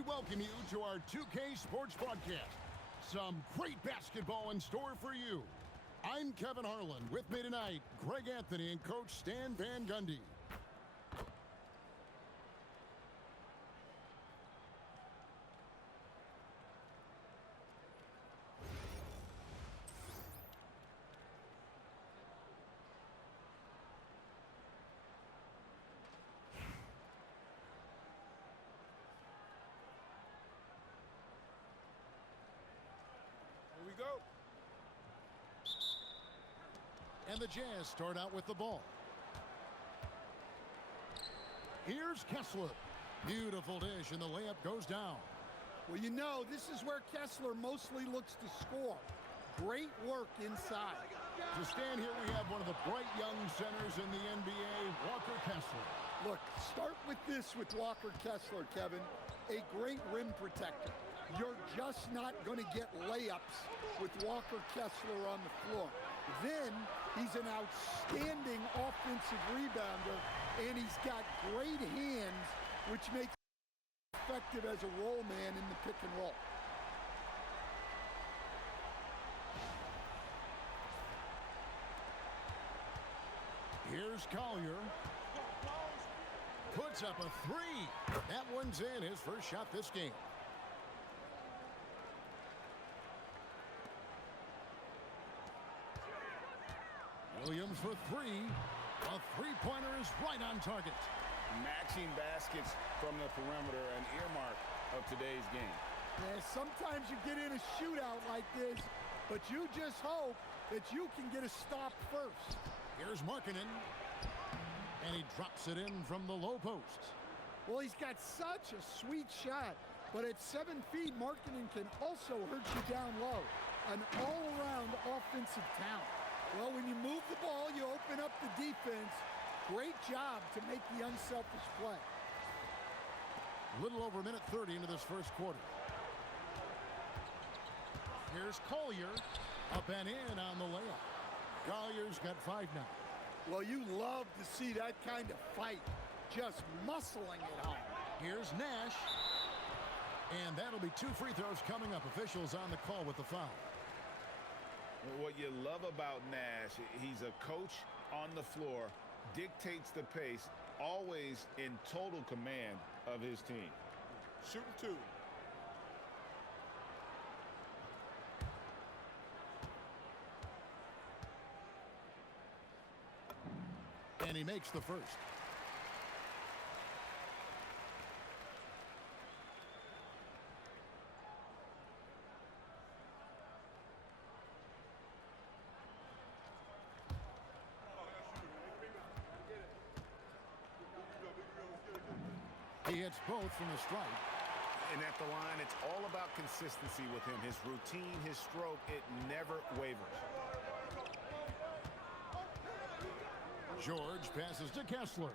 we welcome you to our 2K Sports Broadcast. Some great basketball in store for you. I'm Kevin Harlan. With me tonight, Greg Anthony and Coach Stan Van Gundy. Here we go. And the Jazz start out with the ball. Here's Kessler. Beautiful dish, and the layup goes down. Well, you know, this is where Kessler mostly looks to score. Great work inside. To stand here, we have one of the bright young centers in the NBA, Walker Kessler. Look, start with this with Walker Kessler, Kevin. A great rim protector. You're just not going to get layups with Walker Kessler on the floor. Then he's an outstanding offensive rebounder, and he's got great hands, which makes him effective as a roll man in the pick and roll. Here's Collier. Puts up a three. That one's in, his first shot this game. Williams for three. A three-pointer is right on target. Matching baskets from the perimeter, an earmark of today's game. Yeah, sometimes you get in a shootout like this, but you just hope that you can get a stop first. Here's Markkanen. And he drops it in from the low post. Well, he's got such a sweet shot, but at 7 feet, Markkanen can also hurt you down low. An all-around offensive talent. Well, when you move the ball, you open up the defense. Great job to make the unselfish play. A little over a minute 30 into this first quarter. Here's Collier. Up and in on the layup. Collier's got 5 now. Well, you love to see that kind of fight. Just muscling it home. Here's Nash. And that'll be 2 free throws coming up. Officials on the call with the foul. What you love about Nash, he's a coach on the floor, dictates the pace, always in total command of his team. Shooting 2. And he makes the first. He hits both from the stripe. And at the line, it's all about consistency with him. His routine, his stroke, it never wavers. George passes to Kessler.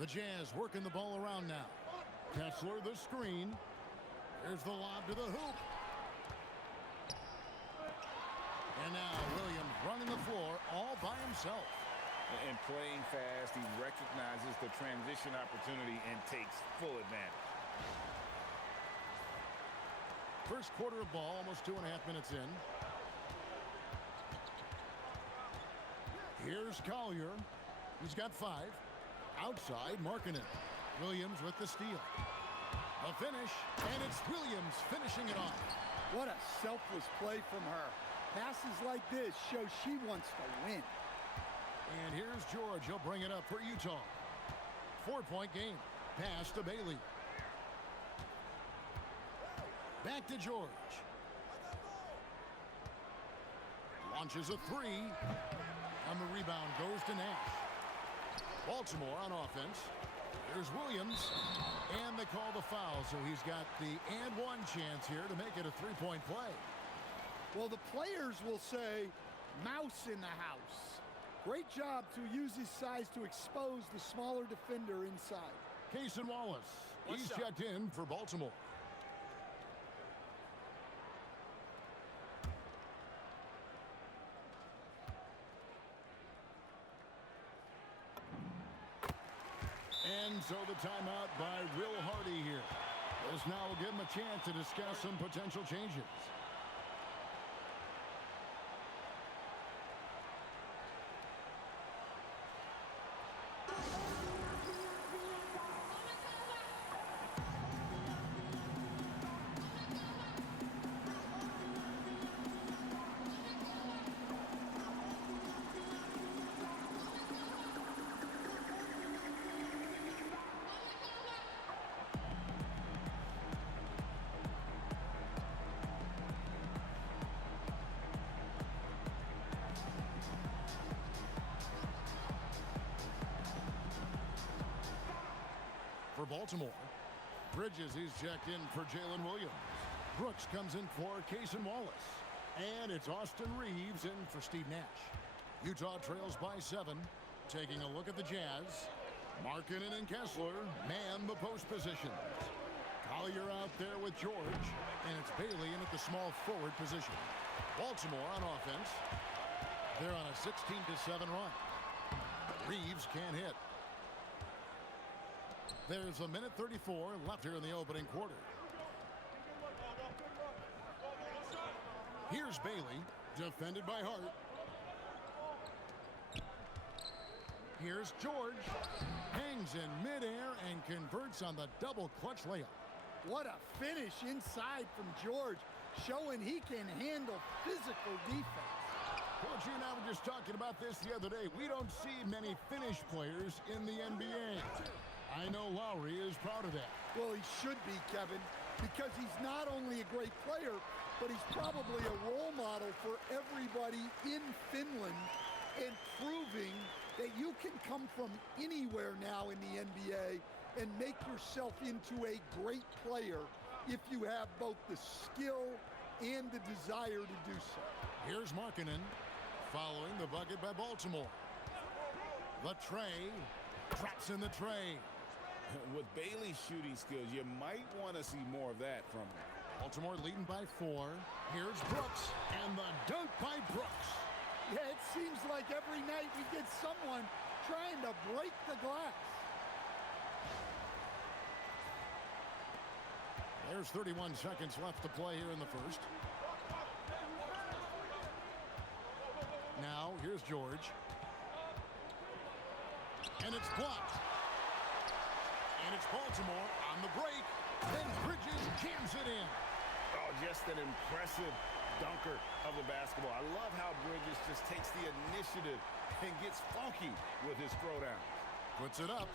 The Jazz working the ball around now. Kessler the screen. Here's the lob to the hoop. And now Williams running the floor all by himself. And playing fast, he recognizes the transition opportunity and takes full advantage. First quarter of ball, almost 2.5 minutes in. Here's Collier. He's got 5. Outside, Markkanen. Williams with the steal. A finish, and it's Williams finishing it off. What a selfless play from her. Passes like this show she wants to win. And here's George. He'll bring it up for Utah. 4-point game. Pass to Bailey. Back to George. Launches a 3. On the rebound goes to Nash. Baltimore on offense. Here's Williams. And they call the foul, so he's got the and one chance here to make it a 3-point play. Well, the players will say, mouse in the house. Great job to use his size to expose the smaller defender inside. Cason Wallace, he's checked in for Baltimore. And so the timeout by Will Hardy here. This now will give him a chance to discuss some potential changes. For Baltimore, Bridges, he's checked in for Jalen Williams. Brooks comes in for Cason Wallace. And it's Austin Reeves in for Steve Nash. Utah trails by 7. Taking a look at the Jazz. Markkanen and Kessler man the post positions. Collier out there with George. And it's Bailey in at the small forward position. Baltimore on offense. They're on a 16-7 run. Reeves can't hit. There's a minute 34 left here in the opening quarter. Here's Bailey, defended by Hart. Here's George. Hangs in midair and converts on the double clutch layup. What a finish inside from George, showing he can handle physical defense. Coach, you and I were just talking about this the other day. We don't see many finish players in the NBA. I know Lowry is proud of that. Well, he should be, Kevin, because he's not only a great player, but he's probably a role model for everybody in Finland and proving that you can come from anywhere now in the NBA and make yourself into a great player if you have both the skill and the desire to do so. Here's Markkanen following the bucket by Baltimore. The tray, traps in the tray. With Bailey's shooting skills, you might want to see more of that from him. Baltimore leading by 4. Here's Brooks, and the dunk by Brooks. Yeah, it seems like every night we get someone trying to break the glass. There's 31 seconds left to play here in the first. Now, here's George. And it's blocked. And it's Baltimore on the break. Then Bridges jams it in. Oh, just an impressive dunker of the basketball. I love how Bridges just takes the initiative and gets funky with his throwdown. Puts it up.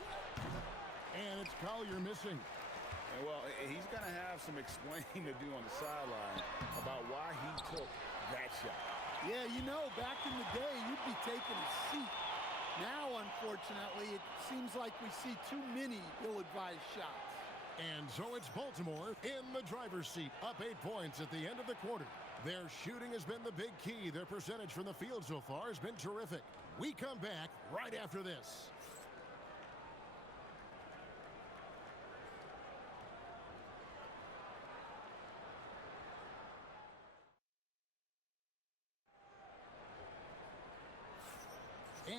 And it's Collier missing. And well, he's going to have some explaining to do on the sideline about why he took that shot. Yeah, you know, back in the day, you'd be taking a seat. Now, unfortunately, it seems like we see too many ill-advised shots. And so it's Baltimore in the driver's seat, up 8 points at the end of the quarter. Their shooting has been the big key. Their percentage from the field so far has been terrific. We come back right after this.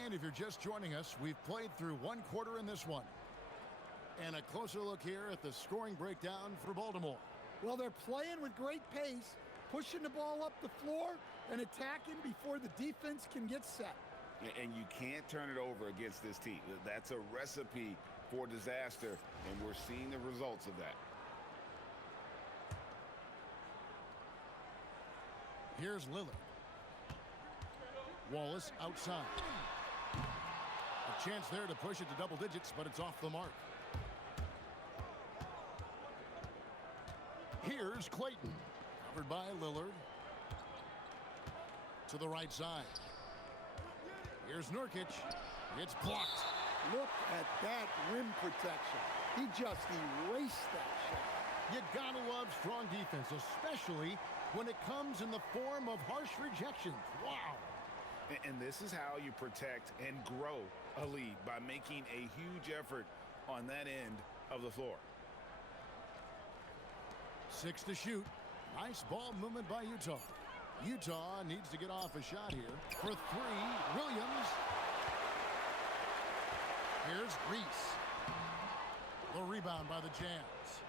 And if you're just joining us, we've played through 1 quarter in this one. And a closer look here at the scoring breakdown for Baltimore. Well, they're playing with great pace, pushing the ball up the floor and attacking before the defense can get set. And you can't turn it over against this team. That's a recipe for disaster, and we're seeing the results of that. Here's Lillard. Wallace outside. A chance there to push it to double digits, but it's off the mark. Here's Clayton, covered by Lillard. To the right side. Here's Nurkic. It's blocked. Look at that rim protection. He just erased that shot. You gotta love strong defense, especially when it comes in the form of harsh rejections. Wow. And this is how you protect and grow a lead, by making a huge effort on that end of the floor. 6 to shoot. Nice ball movement by Utah. Utah needs to get off a shot here. For 3, Williams. Here's Reese. The rebound by the Jazz.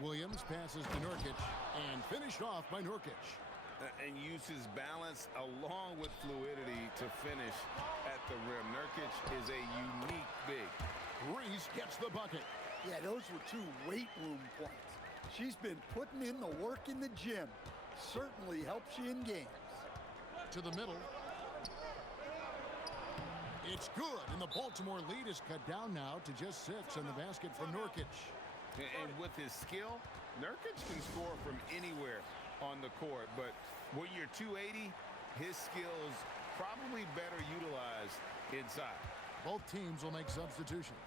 Williams passes to Nurkic and finished off by Nurkic. And uses balance along with fluidity to finish at the rim. Nurkic is a unique big. Reese gets the bucket. Yeah, those were 2 weight room points. She's been putting in the work in the gym. Certainly helps you in games. To the middle. It's good, and the Baltimore lead is cut down now to just 6 in the basket from Nurkic. And with his skill, Nurkic can score from anywhere on the court. But when you're 280, his skills probably better utilized inside. Both teams will make substitutions.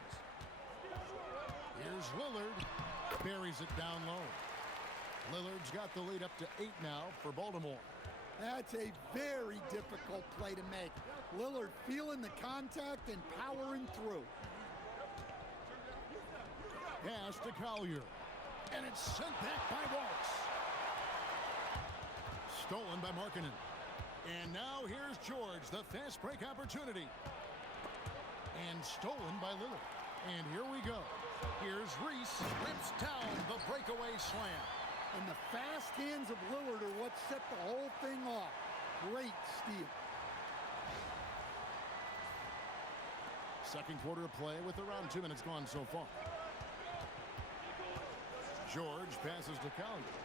Here's Lillard. Buries it down low. Lillard's got the lead up to 8 now for Baltimore. That's a very difficult play to make. Lillard feeling the contact and powering through. Pass to Collier. And it's sent back by Waltz. Stolen by Markkanen. And now here's George, the fast break opportunity. And stolen by Lillard. And here we go. Here's Reese. Rips down the breakaway slam. And the fast hands of Lillard are what set the whole thing off. Great steal. Second quarter of play with around 2 minutes gone so far. George passes to Collier.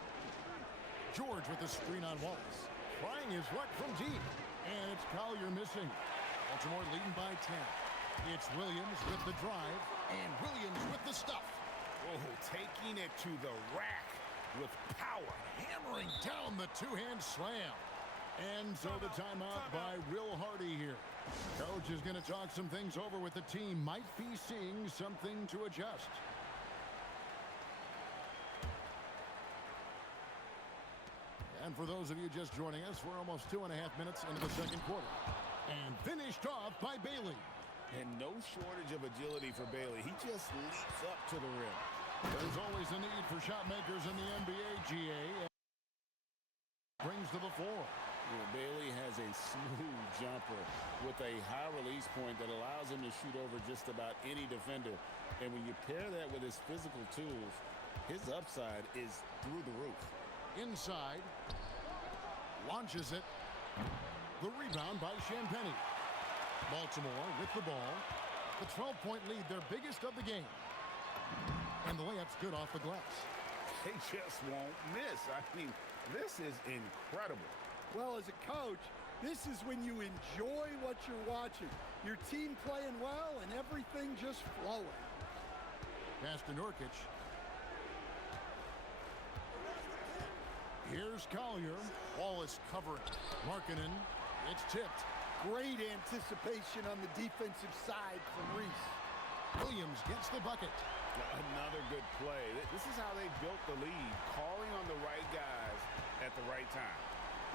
George with the screen on Wallace. Trying his luck from deep. And it's Collier missing. Baltimore leading by 10. It's Williams with the drive. And Williams with the stuff. Oh, taking it to the rack with power. Hammering down the two-hand slam. And so the timeout by Will Hardy here. Coach is going to talk some things over with the team. Might be seeing something to adjust. And for those of you just joining us, we're almost 2.5 minutes into the second quarter. And finished off by Bailey. And no shortage of agility for Bailey. He just leaps up to the rim. There's always a need for shot makers in the NBA, GA. Brings to the floor. Yeah, Bailey has a smooth jumper with a high release point that allows him to shoot over just about any defender. And when you pair that with his physical tools, his upside is through the roof. Inside. Launches it. The rebound by Champagnie. Baltimore with the ball. The 12-point lead, their biggest of the game. And the layup's good off the glass. They just won't miss. I mean, this is incredible. Well, as a coach, this is when you enjoy what you're watching. Your team playing well and everything just flowing. Pass to Nurkic. Here's Collier. Wallace covering. Markkanen. It's tipped. Great anticipation on the defensive side from Reese. Williams gets the bucket. Another good play. This is how they built the lead, calling on the right guys at the right time.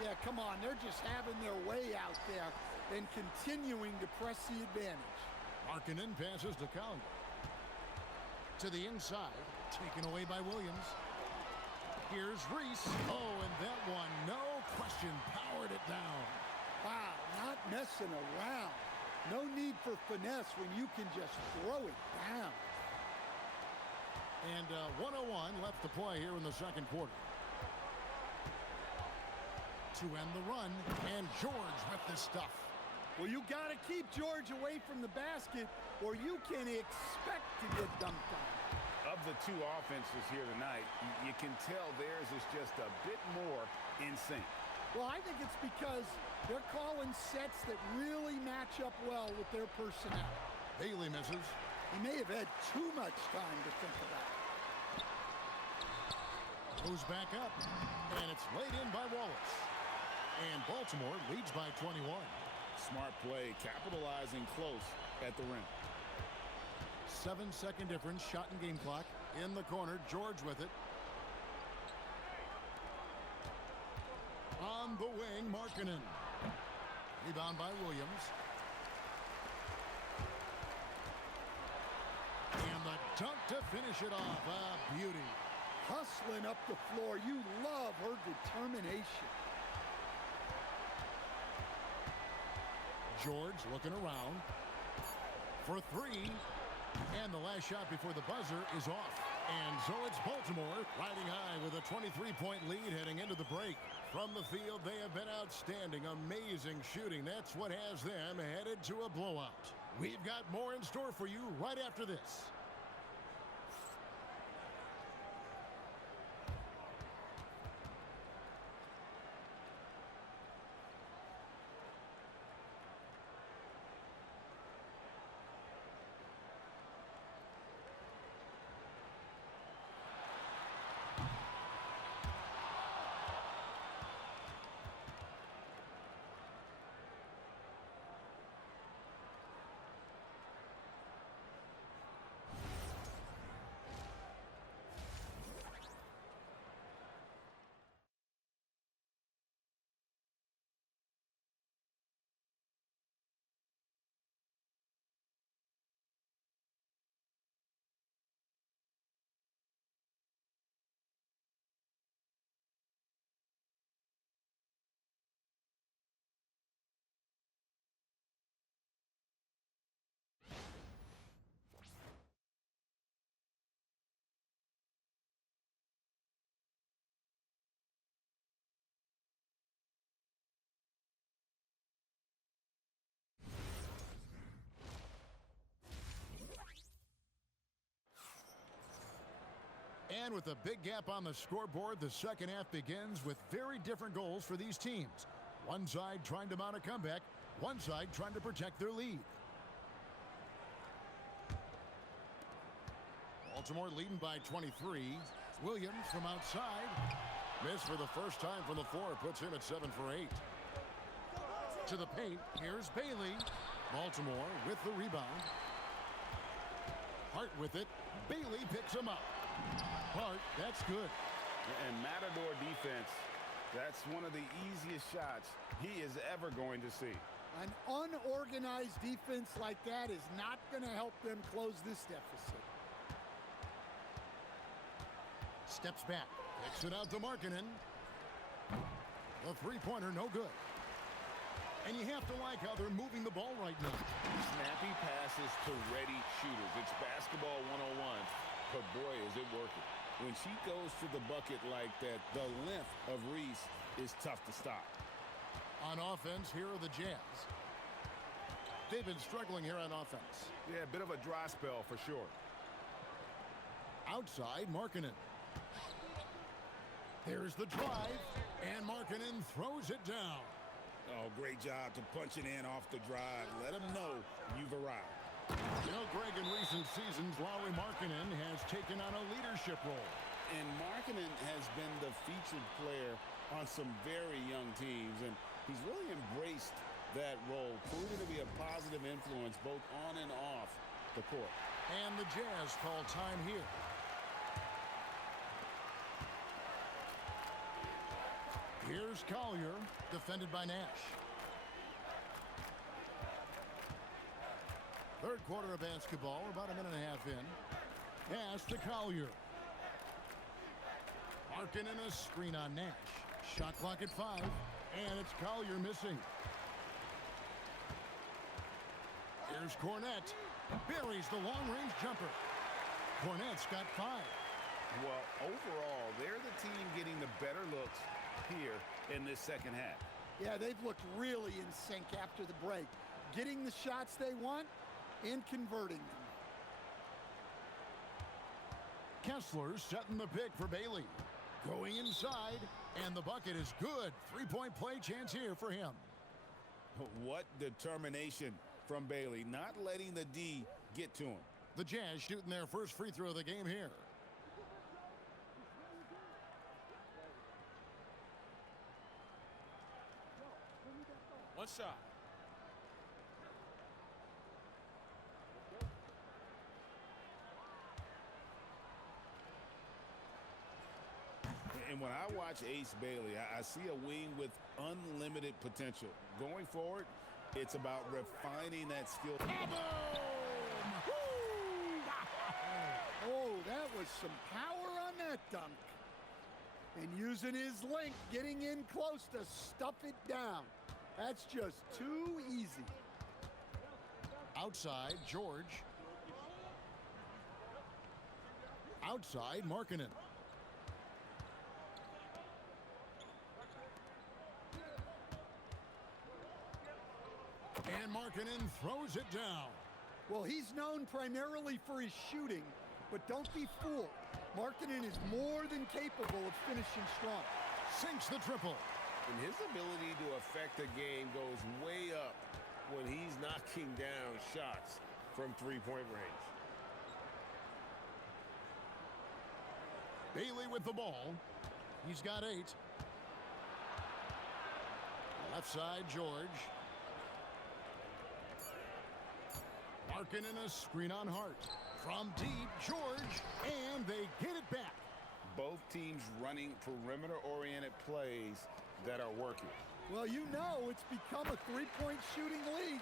Yeah, come on. They're just having their way out there and continuing to press the advantage. Markkanen passes to Collier. To the inside. Taken away by Williams. Here's Reese. Oh, and that one, no question, powered it down. Wow, not messing around. No need for finesse when you can just throw it down. And 1:01 left to play here in the second quarter. To end the run, and George with the stuff. Well, you got to keep George away from the basket, or you can expect to get dunked on. Of the two offenses here tonight, you can tell theirs is just a bit more in sync. Well, I think it's because they're calling sets that really match up well with their personnel. Bailey misses. He may have had too much time to think about. Goes back up, and it's laid in by Wallace. And Baltimore leads by 21. Smart play, capitalizing close at the rim. 7-second difference, shot and game clock. In the corner, George with it. On the wing, Markkanen. Rebound by Williams. And the dunk to finish it off. A beauty. Hustling up the floor. You love her determination. George looking around. for three. And the last shot before the buzzer is off. And so it's Baltimore riding high with a 23-point lead heading into the break. From the field, they have been outstanding. Amazing shooting. That's what has them headed to a blowout. We've got more in store for you right after this. And with a big gap on the scoreboard, the second half begins with very different goals for these teams. One side trying to mount a comeback, one side trying to protect their lead. Baltimore leading by 23. Williams from outside. Miss for the first time from the floor, puts him at 7 for 8. To the paint, here's Bailey. Baltimore with the rebound. Hart with it. Bailey picks him up. Hart, that's good. And Matador defense, that's one of the easiest shots he is ever going to see. An unorganized defense like that is not going to help them close this deficit. Steps back, kicks it out to Markkanen. The three-pointer, no good. And you have to like how they're moving the ball right now. Snappy passes to ready shooters. It's basketball 101, but boy, is it working. When she goes to the bucket like that, the length of Reese is tough to stop. On offense, here are the Jazz. They've been struggling here on offense. Yeah, a bit of a dry spell for sure. Outside, Markkanen. There's the drive, and Markkanen throws it down. Oh, great job to punch it in off the drive. Let them know you've arrived. You know, Greg, in recent seasons, Lauri Markkanen has taken on a leadership role. And Markkanen has been the featured player on some very young teams, and he's really embraced that role, proving to be a positive influence both on and off the court. And the Jazz call time here. Here's Collier, defended by Nash. Third quarter of basketball, we're about a minute and a half in. Pass to Collier. Markkanen a screen on Nash. Shot clock at 5, and it's Collier missing. Here's Cornette. Buries the long-range jumper. Cornette's got 5. Well, overall, they're the team getting the better looks here in this second half. Yeah, they've looked really in sync after the break. Getting the shots they want and converting them. Kessler setting the pick for Bailey. Going inside, and the bucket is good. Three-point play chance here for him. What determination from Bailey, not letting the D get to him. The Jazz shooting their first free throw of the game here. One shot. And when I watch Ace Bailey, I see a wing with unlimited potential. Going forward, it's about refining that skill. Oh, that was some power on that dunk. And using his length, getting in close to stuff it down. That's just too easy. Outside, George. Outside, Markkanen. And Markkanen throws it down. Well, he's known primarily for his shooting, but don't be fooled. Markkanen is more than capable of finishing strong. Sinks the triple. And his ability to affect a game goes way up when he's knocking down shots from three-point range. Bailey with the ball. He's got 8. Left side, George. Markkanen a screen on Hart. From deep, George, and they get it back. Both teams running perimeter-oriented plays that are working. Well, you know it's become a three-point shooting league.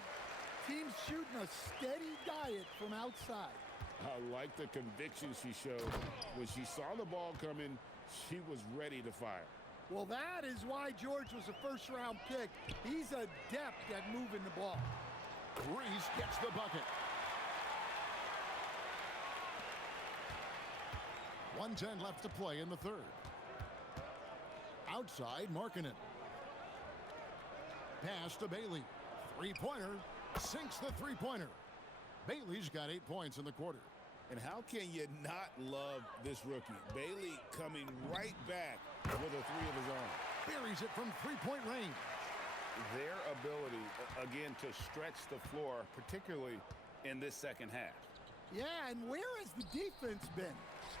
Teams shooting a steady diet from outside. I like the conviction she showed. When she saw the ball coming, she was ready to fire. Well, that is why George was a first-round pick. He's adept at moving the ball. Reese gets the bucket. 1:10 left to play in the third. Outside, Markkanen. Pass to Bailey. Three-pointer. Sinks the three-pointer. Bailey's got 8 points in the quarter. And how can you not love this rookie? Bailey coming right back with a three of his own. Buries it from three-point range. Their ability, again, to stretch the floor, particularly in this second half. Yeah, and where has the defense been?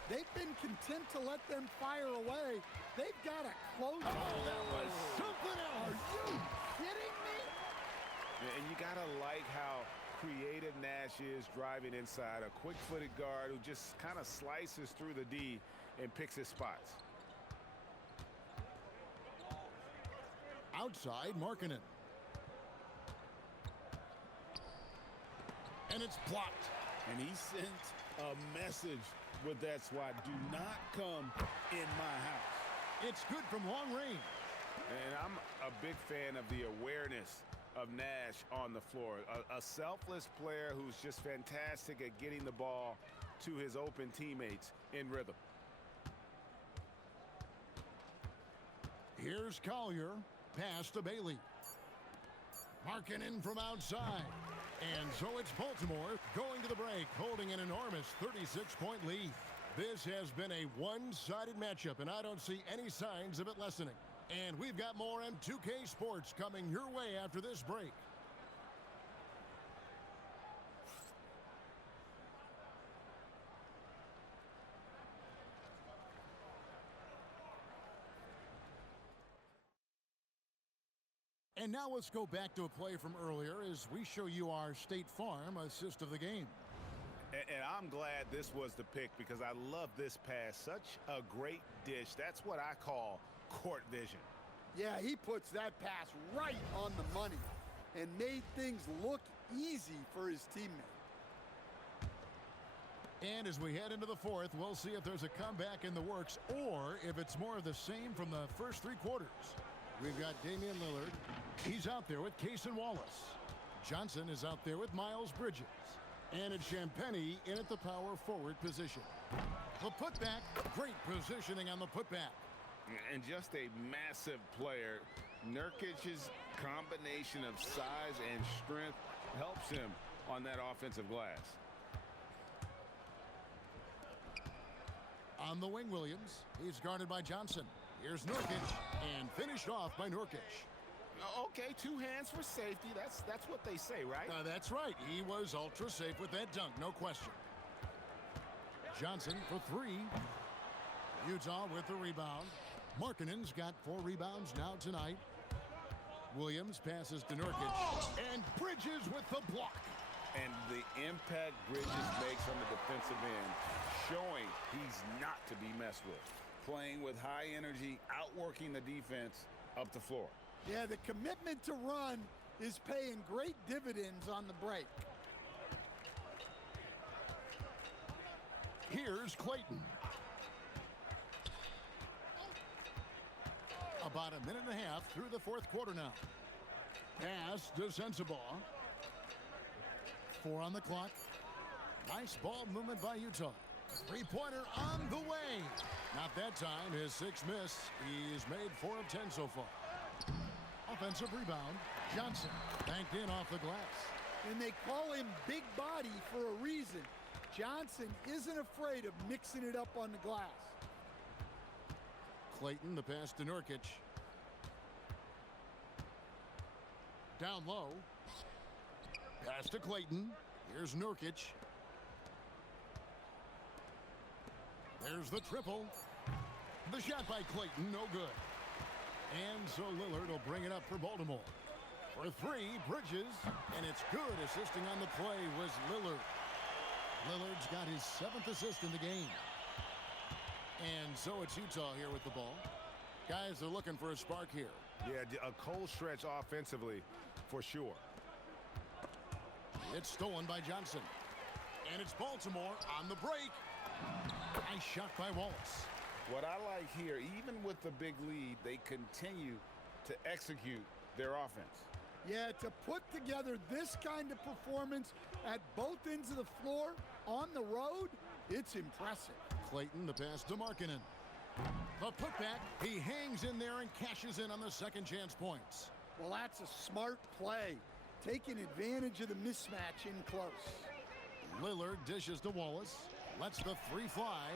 They've been content to let them fire away. They've got to close. Oh, that was something else. Are you kidding me? And you got to like how creative Nash is driving inside. A quick-footed guard who just kind of slices through the D and picks his spots. Outside, Markkanen. And it's blocked. And he sent a message with that swat. Do not come in my house. It's good from long range. And I'm a big fan of the awareness of Nash on the floor. A selfless player who's just fantastic at getting the ball to his open teammates in rhythm. Here's Collier. Pass to Bailey. Markkanen from outside. And so it's Baltimore going to the break, holding an enormous 36-point lead. This has been a one-sided matchup, and I don't see any signs of it lessening. And we've got more M2K Sports coming your way after this break. And now let's go back to a play from earlier as we show you our State Farm assist of the game. And I'm glad this was the pick because I love this pass. Such a great dish. That's what I call court vision. Yeah, he puts that pass right on the money and made things look easy for his teammate. And as we head into the fourth, we'll see if there's a comeback in the works or if it's more of the same from the first 3 quarters. We've got Damian Lillard. He's out there with Cason Wallace. Johnson is out there with Miles Bridges. And it's Champagnie in at the power forward position. The putback, great positioning on the putback. And just a massive player. Nurkic's combination of size and strength helps him on that offensive glass. On the wing, Williams. He's guarded by Johnson. Here's Nurkic, and finished off by Nurkic. Okay, 2 hands for safety. That's what they say, right? That's right. He was ultra safe with that dunk, no question. Johnson for 3. Utah with the rebound. Markkanen's got 4 rebounds now tonight. Williams passes to Nurkic, and Bridges with the block. And the impact Bridges makes on the defensive end, showing he's not to be messed with. Playing with high energy, outworking the defense up the floor. Yeah, the commitment to run is paying great dividends on the break. Here's Clayton. About a minute and a half through the fourth quarter now. Pass to Sensabaugh. 4 on the clock. Nice ball movement by Utah. Three-pointer on the way. Not that time. His 6th miss. He's made 4 of 10 so far. Offensive rebound. Johnson banked in off the glass. And they call him big body for a reason. Johnson isn't afraid of mixing it up on the glass. Clayton, the pass to Nurkic. Down low. Pass to Clayton. Here's Nurkic. There's the triple. The shot by Clayton, no good. And so Lillard will bring it up for Baltimore. For 3, Bridges. And it's good. Assisting on the play was Lillard. Lillard's got his 7th assist in the game. And so it's Utah here with the ball. Guys are looking for a spark here. Yeah, a cold stretch offensively for sure. It's stolen by Johnson. And it's Baltimore on the break. Nice shot by Wallace. What I like here, even with the big lead, they continue to execute their offense. Yeah, to put together this kind of performance at both ends of the floor on the road, it's impressive. Clayton, the pass to Markkanen. The putback, he hangs in there and cashes in on the second chance points. Well, that's a smart play, taking advantage of the mismatch in close. Lillard dishes to Wallace, lets the 3 fly.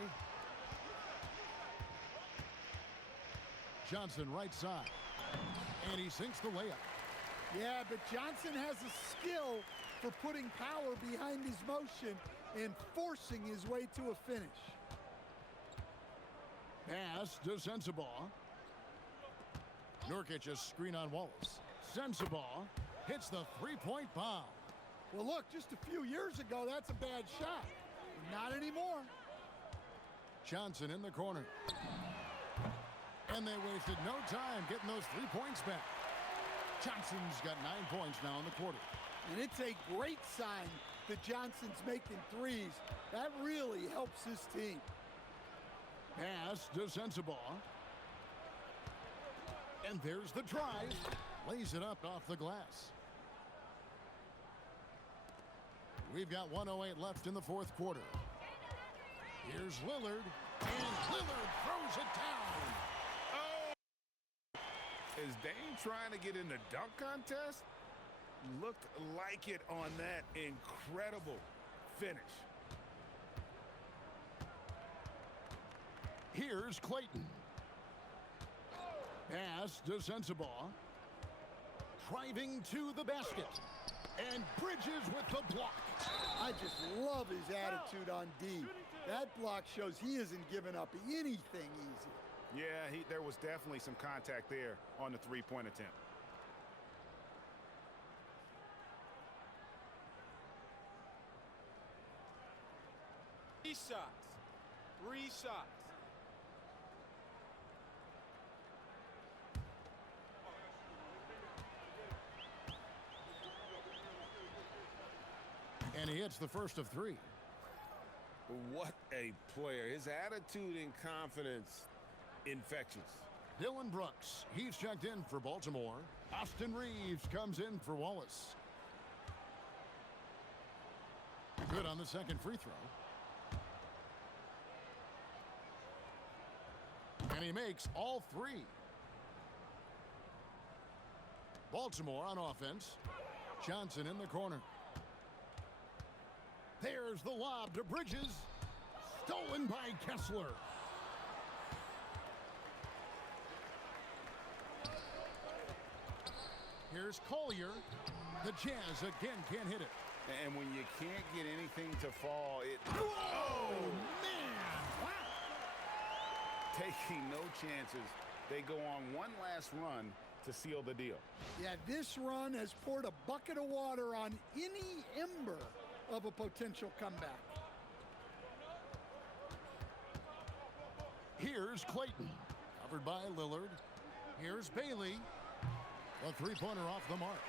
Johnson right side, and he sinks the layup. Yeah, but Johnson has a skill for putting power behind his motion and forcing his way to a finish. Pass to Sensabaugh. Nurkic a screen on Wallace. Sensabaugh hits the 3-point bomb. Well, look, just a few years ago, that's a bad shot. Not anymore. Johnson in the corner. And they wasted no time getting those 3 points back. Johnson's got 9 points now in the quarter. And it's a great sign that Johnson's making threes. That really helps his team. Pass to Sensabaugh. And there's the drive. Lays it up off the glass. We've got 1:08 left in the 4th quarter. Here's Lillard. And Lillard throws it down. Is Dame trying to get in the dunk contest? Looked like it on that incredible finish. Here's Clayton. Pass to Sensabaugh. Driving to the basket. And Bridges with the block. I just love his attitude on D. That block shows he isn't giving up anything easy. Yeah, there was definitely some contact there on the 3-point attempt. Three shots. 3 shots. And he hits the first of 3. What a player. His attitude and confidence, infectious. Dylan Brooks, he's checked in for Baltimore. Austin Reeves comes in for Wallace. Good on the second free throw. And he makes all 3. Baltimore on offense. Johnson in the corner. There's the lob to Bridges. Stolen by Kessler. Here's Collier. The Jazz again can't hit it. And when you can't get anything to fall, it... Oh, man! Wow. Taking no chances. They go on one last run to seal the deal. Yeah, this run has poured a bucket of water on any ember of a potential comeback. Here's Clayton, covered by Lillard. Here's Bailey. A 3-pointer off the mark.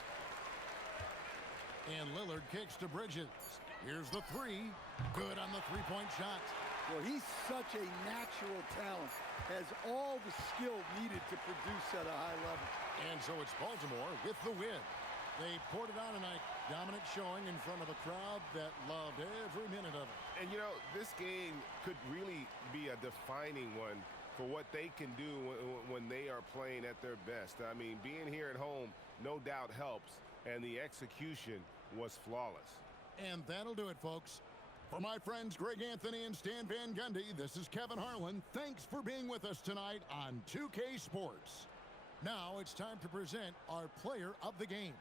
And Lillard kicks to Bridges. Here's the 3. Good on the 3-point shot. Well, he's such a natural talent. Has all the skill needed to produce at a high level. And so it's Baltimore with the win. They poured it on tonight dominant showing in front of a crowd that loved every minute of it. And, you know, this game could really be a defining one for what they can do when they are playing at their best. I mean, being here at home, no doubt helps, and the execution was flawless. And that'll do it, folks. For my friends Greg Anthony and Stan Van Gundy, this is Kevin Harlan. Thanks for being with us tonight on 2K Sports. Now it's time to present our player of the game.